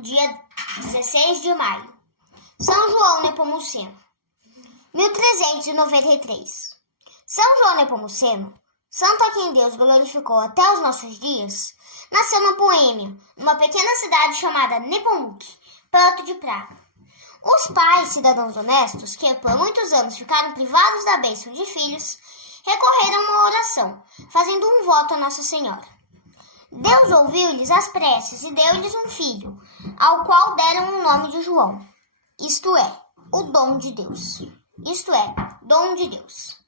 dia 16 de maio. São João Nepomuceno, 1393. São João Nepomuceno, santo a quem Deus glorificou até os nossos dias, nasceu na Boêmia, numa pequena cidade chamada Nepomuk, perto de Praga. Os pais, cidadãos honestos, que por muitos anos ficaram privados da bênção de filhos, recorreram a uma oração, fazendo um voto a Nossa Senhora. Deus ouviu-lhes as preces e deu-lhes um filho, ao qual deram o nome de João, isto é, o dom de Deus. Isto é, dom de Deus.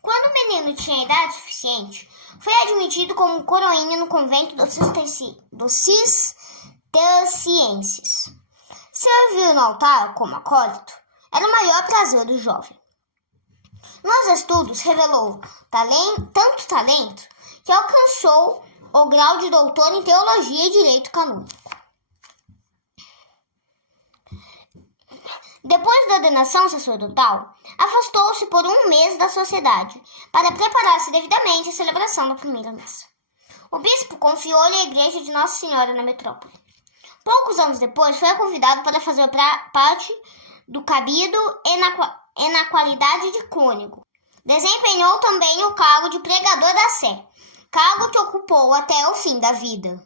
Quando o menino tinha idade suficiente, foi admitido como coroinha no convento dos cistercienses. Serviu no altar como acólito era o maior prazer do jovem. Nos estudos revelou tanto talento que alcançou o grau de doutor em teologia e direito canônico. Depois da ordenação sacerdotal, afastou-se por um mês da sociedade para preparar-se devidamente à celebração da primeira missa. O bispo confiou-lhe a igreja de Nossa Senhora na metrópole. Poucos anos depois, foi convidado para fazer parte do cabido e na qualidade de cônego. Desempenhou também o cargo de pregador da Sé, cargo que ocupou até o fim da vida.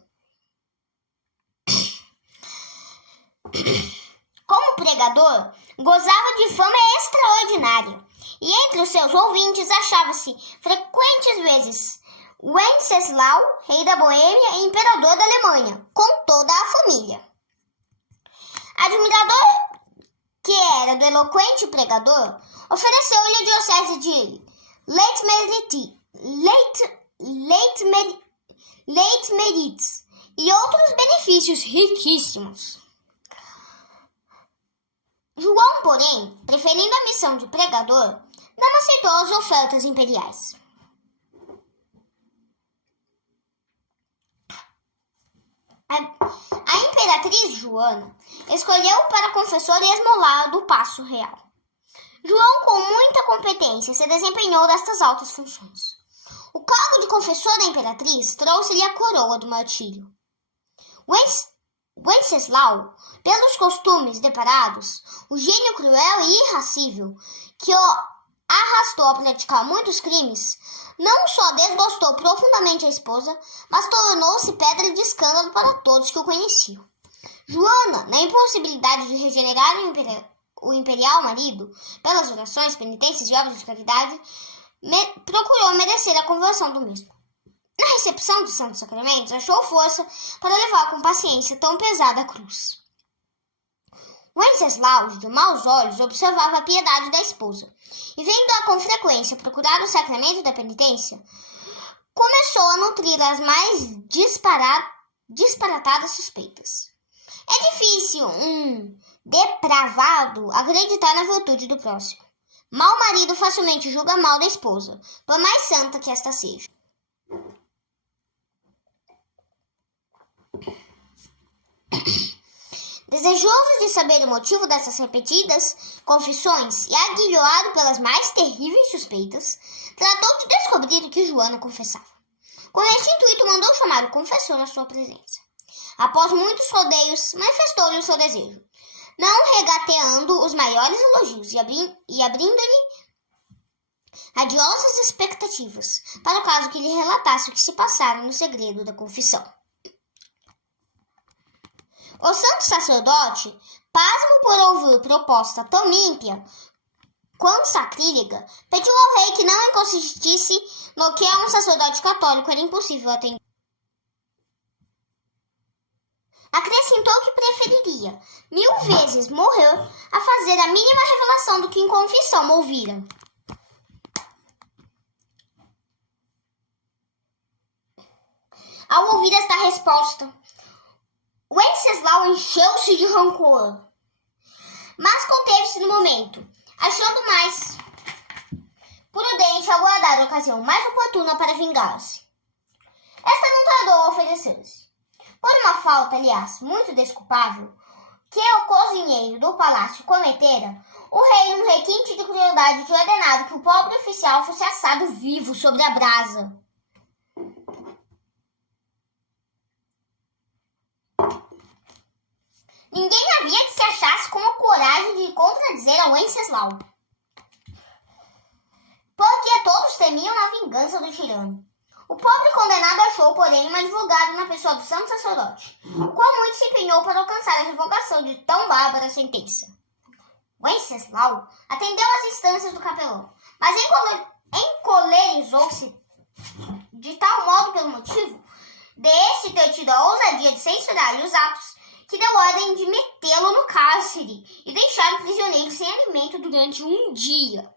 Como pregador, gozava de fama extraordinária, e entre os seus ouvintes achava-se frequentes vezes Wenceslau, rei da Boêmia e imperador da Alemanha, com toda a família. Admirador que era do eloquente pregador, ofereceu-lhe a diocese de Leitmeritz e outros benefícios riquíssimos. João, porém, preferindo a missão de pregador, não aceitou as ofertas imperiais. A imperatriz Joana escolheu para confessor esmolar do Paço Real. João, com muita competência, se desempenhou destas altas funções. O cargo de confessor da imperatriz trouxe-lhe a coroa do martírio. Wenceslau, pelos costumes deparados, o gênio cruel e irascível que o arrastou a praticar muitos crimes, não só desgostou profundamente a esposa, mas tornou-se pedra de escândalo para todos que o conheciam. Joana, na impossibilidade de regenerar o imperial marido, pelas orações, penitências e obras de caridade, procurou merecer a conversão do mesmo. Na recepção dos santos sacramentos, achou força para levar com paciência tão pesada cruz. Wenceslau, de maus olhos, observava a piedade da esposa, e vendo-a com frequência procurar o sacramento da penitência, começou a nutrir as mais disparatadas suspeitas. É difícil um depravado acreditar na virtude do próximo. Mau marido facilmente julga mal da esposa, por mais santa que esta seja. Desejoso de saber o motivo dessas repetidas confissões e aguilhoado pelas mais terríveis suspeitas, tratou de descobrir o que Joana confessava. Com este intuito, mandou chamar o confessor à sua presença. Após muitos rodeios, manifestou-lhe o seu desejo, não regateando os maiores elogios e abrindo-lhe radiosas expectativas, para o caso que lhe relatasse o que se passara no segredo da confissão. O santo sacerdote, pasmo por ouvir proposta tão ímpia quanto sacrílega, pediu ao rei que não inconsistisse no que a um sacerdote católico era impossível atender. Acrescentou que preferiria 1000 vezes morrer a fazer a mínima revelação do que em confissão ouvira. Ao ouvir esta resposta, Wenceslau encheu-se de rancor, mas conteve-se no momento, achando mais prudente aguardar a ocasião mais oportuna para vingar-se. Esta não tardou a oferecer-se. Por uma falta, aliás, muito desculpável, que o cozinheiro do palácio cometera, o rei, num requinte de crueldade, tinha ordenado que o pobre oficial fosse assado vivo sobre a brasa. Ninguém havia que se achasse com a coragem de contradizer a Wenceslau, porque todos temiam a vingança do tirano. O pobre condenado achou, porém, um advogado na pessoa do santo sacerdote, o qual muito se empenhou para alcançar a revogação de tão bárbara sentença. Wenceslau atendeu às instâncias do capelão, mas encolerizou-se de tal modo pelo motivo de este ter tido a ousadia de censurar-lhe os atos, que deu ordem de metê-lo no cárcere e deixar o prisioneiro sem alimento durante um dia.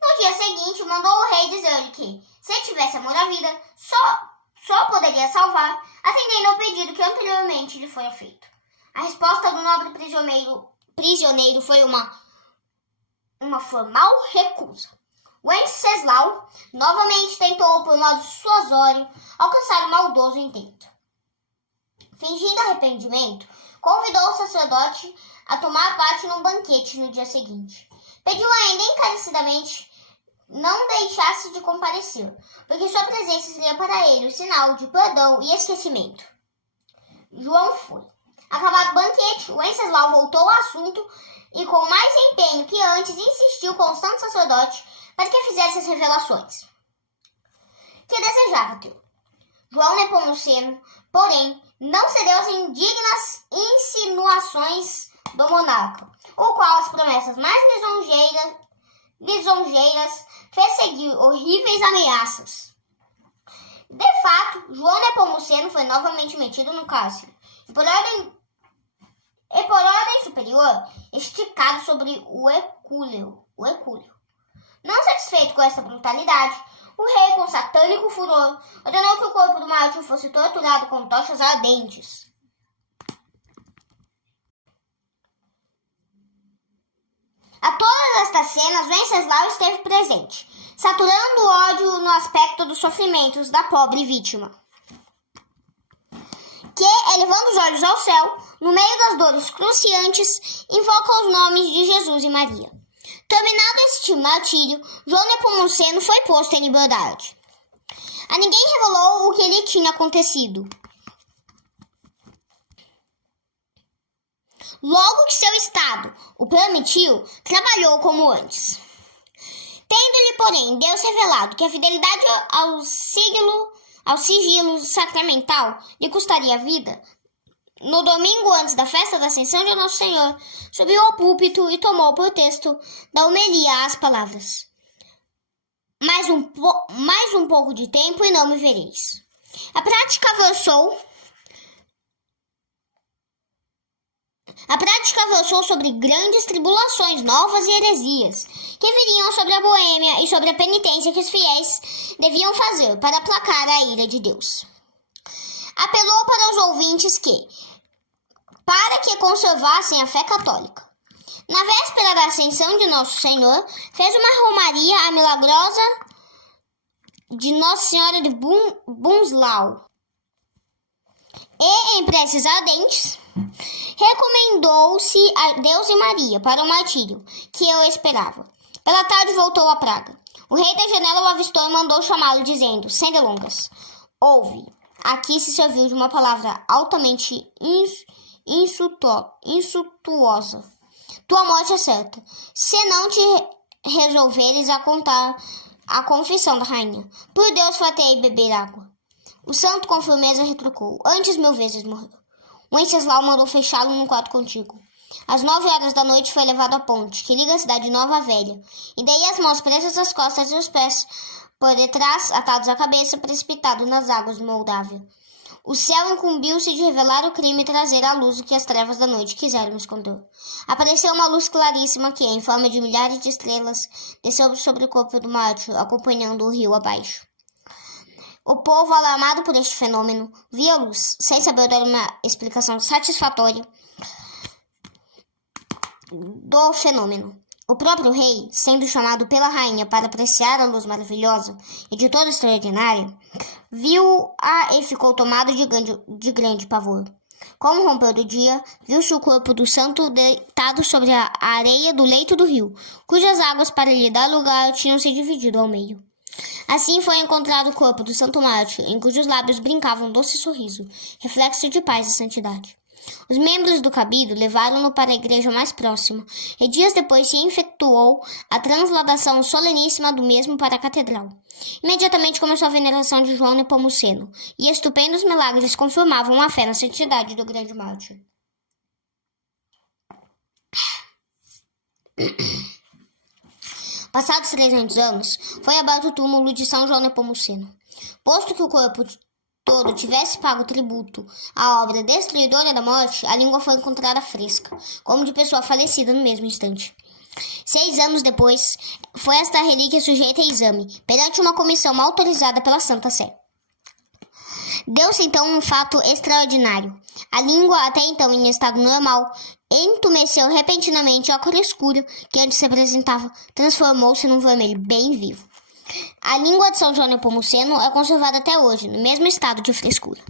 No dia seguinte, mandou o rei dizer-lhe que, se tivesse amor à vida, só poderia salvar, atendendo ao pedido que anteriormente lhe fora feito. A resposta do nobre prisioneiro foi uma formal recusa. Wenceslau novamente tentou, por modo suasório, alcançar o maldoso intento. Fingindo arrependimento, convidou o sacerdote a tomar parte num banquete no dia seguinte. Pediu ainda encarecidamente não deixasse de comparecer, porque sua presença seria para ele o sinal de perdão e esquecimento. João foi. Acabado o banquete, Wenceslau voltou ao assunto e, com mais empenho que antes, insistiu com o santo sacerdote para que fizesse as revelações que desejava ter. João Nepomuceno, porém, não cedeu às indignas insinuações do monarca, o qual as promessas mais lisonjeiras fez seguir horríveis ameaças. De fato, João Nepomuceno foi novamente metido no cárcere e, por ordem superior, esticado sobre o ecúleo. Não satisfeito com essa brutalidade, o rei, com satânico furor, ordenou que o corpo do mártir fosse torturado com tochas ardentes. A todas estas cenas, Wenceslau esteve presente, saturando o ódio no aspecto dos sofrimentos da pobre vítima, que, elevando os olhos ao céu, no meio das dores cruciantes, invoca os nomes de Jesus e Maria. Terminado este martírio, João Nepomuceno foi posto em liberdade. A ninguém revelou o que lhe tinha acontecido. Logo que seu estado o permitiu, trabalhou como antes. Tendo-lhe, porém, Deus revelado que a fidelidade ao sigilo sacramental lhe custaria a vida, no domingo antes da festa da Ascensão de Nosso Senhor, subiu ao púlpito e tomou por texto da homilia as palavras: mais um pouco de tempo e não me vereis. A prática versou sobre grandes tribulações, novas e heresias, que viriam sobre a Boêmia e sobre a penitência que os fiéis deviam fazer para aplacar a ira de Deus. Apelou para os ouvintes para que conservassem a fé católica. Na véspera da Ascensão de Nosso Senhor, fez uma romaria à milagrosa de Nossa Senhora de Bunslau e, em preces ardentes, recomendou-se a Deus e Maria para o martírio que eu esperava. Pela tarde voltou a Praga. O rei da janela o avistou e mandou chamá-lo, dizendo, sem delongas: ouve, aqui se serviu de uma palavra altamente insultuosa. Tua morte é certa, se não te resolveres a contar a confissão da rainha. Por Deus, fartei beber água. O santo com firmeza retrucou: antes 1000 vezes morreu. Wenceslau mandou fechá-lo num quarto contíguo. Às 9 horas da noite foi levado à ponte, que liga a cidade nova à velha, e daí as mãos presas às costas e os pés por detrás, atados à cabeça, precipitado nas águas de Moldávia. O céu incumbiu-se de revelar o crime e trazer à luz o que as trevas da noite quiseram esconder. Apareceu uma luz claríssima que, em forma de milhares de estrelas, desceu sobre o corpo do mártir, acompanhando o rio abaixo. O povo, alarmado por este fenômeno, via a luz, sem saber dar uma explicação satisfatória do fenômeno. O próprio rei, sendo chamado pela rainha para apreciar a luz maravilhosa e de toda extraordinária, viu-a e ficou tomado de grande pavor. Como rompeu do dia, viu-se o corpo do santo deitado sobre a areia do leito do rio, cujas águas, para lhe dar lugar, tinham se dividido ao meio. Assim foi encontrado o corpo do santo mártir, em cujos lábios brincava um doce sorriso, reflexo de paz e santidade. Os membros do cabido levaram-no para a igreja mais próxima, e dias depois se efetuou a transladação soleníssima do mesmo para a catedral. Imediatamente começou a veneração de João Nepomuceno, e estupendos milagres confirmavam a fé na santidade do grande mártir. Passados 300 anos, foi aberto o túmulo de São João Nepomuceno. Posto que o corpo todo tivesse pago tributo à obra destruidora da morte, a língua foi encontrada fresca, como de pessoa falecida no mesmo instante. 6 anos depois, foi esta relíquia sujeita a exame, perante uma comissão autorizada pela Santa Sé. Deu-se então um fato extraordinário. A língua, até então em estado normal, entumeceu repentinamente a cor escura que antes se apresentava, transformou-se num vermelho bem vivo. A língua de São João Nepomuceno é conservada até hoje, no mesmo estado de frescura.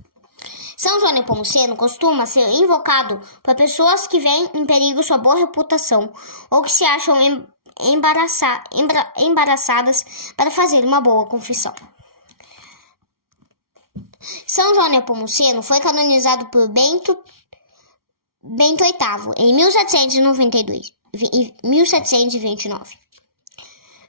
São João Nepomuceno costuma ser invocado por pessoas que veem em perigo sua boa reputação ou que se acham embaraçadas para fazer uma boa confissão. São João Nepomuceno foi canonizado por Bento VIII em 1729.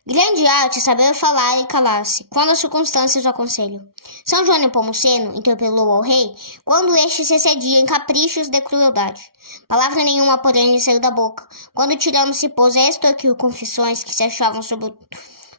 Grande arte saber falar e calar-se, quando as circunstâncias o aconselham. São João Nepomuceno interpelou ao rei, quando este se excedia em caprichos de crueldade. Palavra nenhuma, porém, lhe saiu da boca, quando o tirano se pôs a extorquir confissões que se achavam sob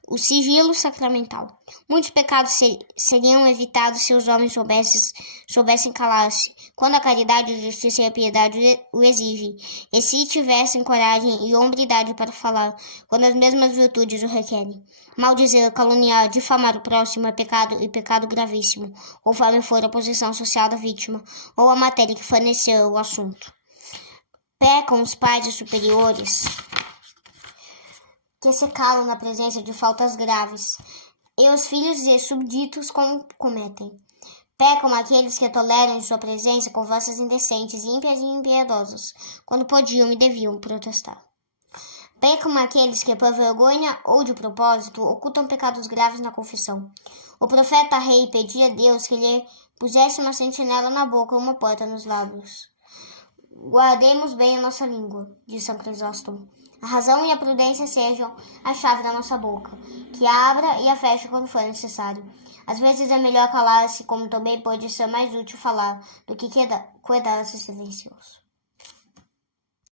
o sigilo sacramental. Muitos pecados seriam evitados se os homens soubessem calar-se, quando a caridade, a justiça e a piedade o exigem, e se tivessem coragem e hombridade para falar, quando as mesmas virtudes o requerem. Maldizer, caluniar, difamar o próximo é pecado e pecado gravíssimo, conforme for a posição social da vítima, ou a matéria que forneceu o assunto. Pecam os pais e superiores que se calam na presença de faltas graves, e os filhos e súbditos cometem. Pecam aqueles que toleram em sua presença conversas indecentes, ímpias e impiedosas, quando podiam e deviam protestar. Pecam aqueles que, por vergonha ou de propósito, ocultam pecados graves na confissão. O profeta rei pedia a Deus que lhe pusesse uma sentinela na boca e uma porta nos lábios. Guardemos bem a nossa língua, diz São Crisóstomo. A razão e a prudência sejam a chave da nossa boca, que a abra e a feche quando for necessário. Às vezes é melhor calar-se, como também pode ser mais útil falar, do que quedar-se silencioso.